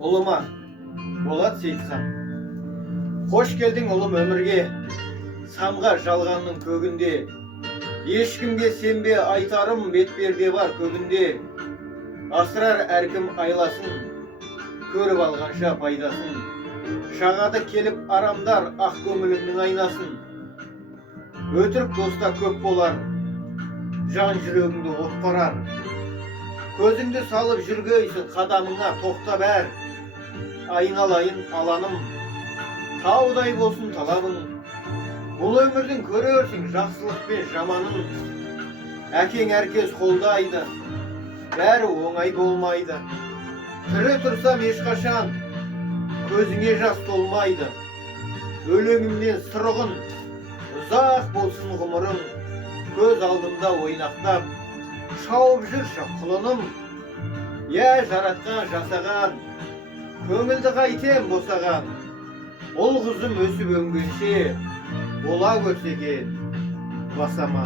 Uluma, Болат Сейтсам. Hoş geldin ulum ömürge, samға жалғанның көгінде. Ешкімге сенбе, айтарым бетперде бар көгінде. Асырар әркім айласын, көріп алғанша пайдасын. Шағады келіп арамдар ақ көңіліңнің айнасын. Өтірік доста көп болар, жан жүрегіңді от қарар. Көзіңді салып жүргейсің, қадамыңа тоқтап әр. Айналайын аланым, таудай болсын талабың. Бұл өмірдің көрерсің жақсылық пен жаманын. Әкең әркез қолдайды, бәрі оңай болмайды. Тірі тұрсам ешқашан көзіңе жас толмайды. Өлеңімнен сұрығын, ұзақ болсын ғұмырың. Көз алдымда ойнақтап, шауып жүрші құлыным. Я жаратқан жасаған, көңілді қайтем босаған. Ол қызым өсіп өнгенше, бола көрсеге басама.